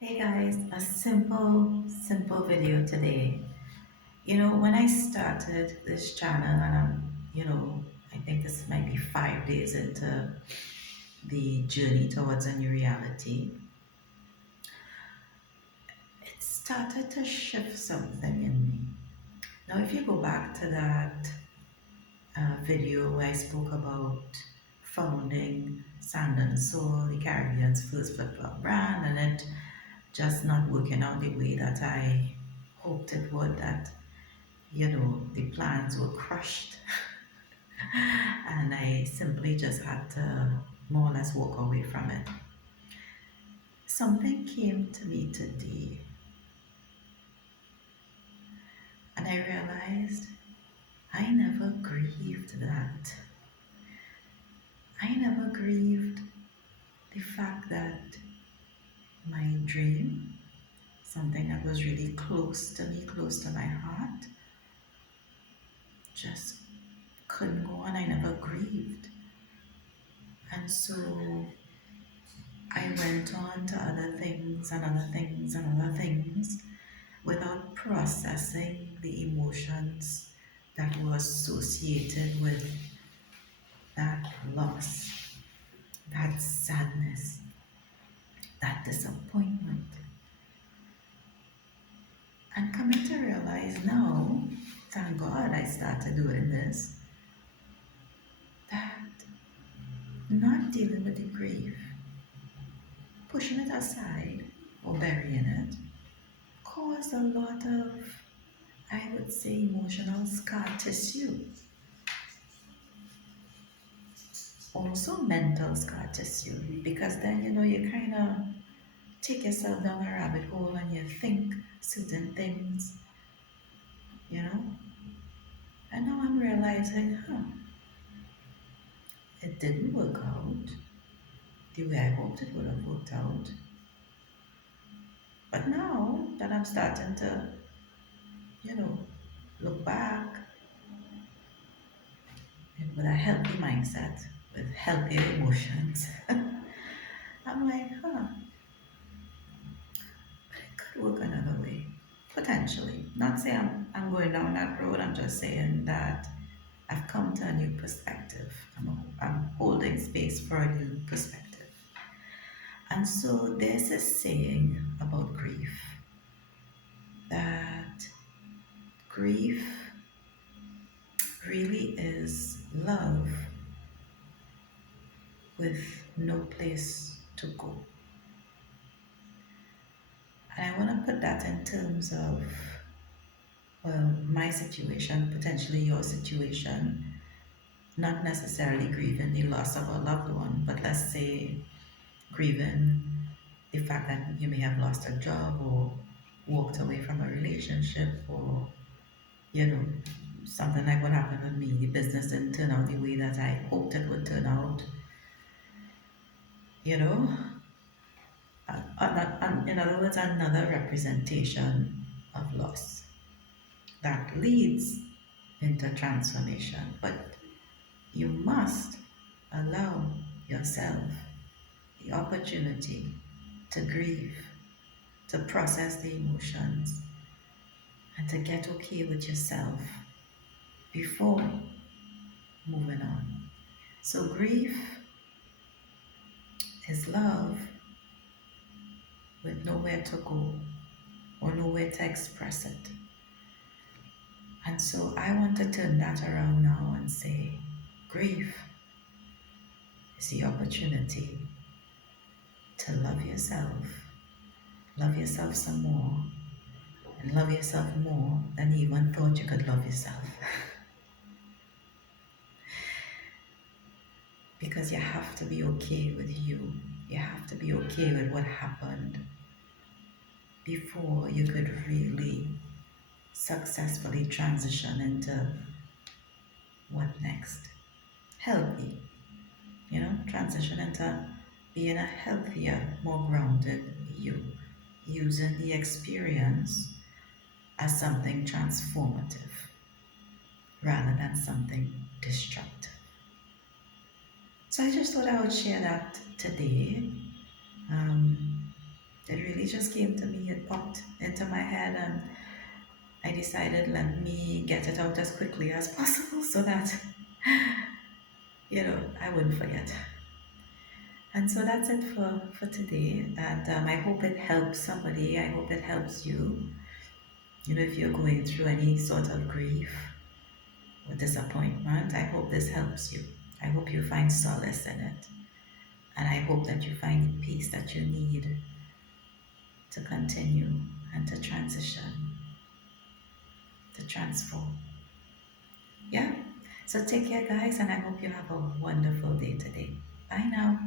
Hey guys, a simple video today. When I started this channel, and I think this might be 5 days into the journey towards a new reality, it started to shift something in me. Now, if you go back to that video where I spoke about founding Sand and Soul, the Caribbean's first flip-flop brand, and it just not working out the way that I hoped it would, that the plans were crushed and I simply just had to more or less walk away from it. Something came to me today and I realized I never grieved that. I never grieved the fact that my dream, something that was really close to me, close to my heart, just couldn't go on. I never grieved. And so I went on to other things and other things and other things without processing the emotions that were associated with that loss, that sadness, that disappointment. And coming to realize now, thank God I started doing this, that not dealing with the grief, pushing it aside or burying it, caused a lot of, I would say, emotional scar tissue. Also mental scar tissue, because then you kind of take yourself down a rabbit hole and you think certain things, you know. And now I'm realizing, it didn't work out the way I hoped it would have worked out. But now that I'm starting to, you know, look back and with a healthy mindset, with healthier emotions, I'm like, it could work another way, potentially. Not saying I'm going down that road, I'm just saying that I've come to a new perspective. I'm holding space for a new perspective. And so there's a saying about grief that grief really is love with no place to go. And I want to put that in terms of, well, my situation, potentially your situation, not necessarily grieving the loss of a loved one, but let's say grieving the fact that you may have lost a job or walked away from a relationship, or something like what happened with me. The business didn't turn out the way that I hoped it would turn out. You know, in other words, another representation of loss that leads into transformation. But you must allow yourself the opportunity to grieve, to process the emotions, and to get okay with yourself before moving on. So, grief is love with nowhere to go or nowhere to express it. And so, I want to turn that around now and say, grief is the opportunity to love yourself some more, and love yourself more than you even thought you could love yourself. Because you have to be okay with you. You have to be okay with what happened before you could really successfully transition into what next. Healthy, transition into being a healthier, more grounded you, using the experience as something transformative rather than something destructive. So I just thought I would share that today. It really just came to me, it popped into my head, and I decided let me get it out as quickly as possible so that, I wouldn't forget. And so that's it for today. And I hope it helps somebody. I hope it helps you. If you're going through any sort of grief or disappointment, I hope this helps you. I hope you find solace in it. And I hope that you find the peace that you need to continue and to transition, to transform. Yeah. So take care, guys, and I hope you have a wonderful day today. Bye now.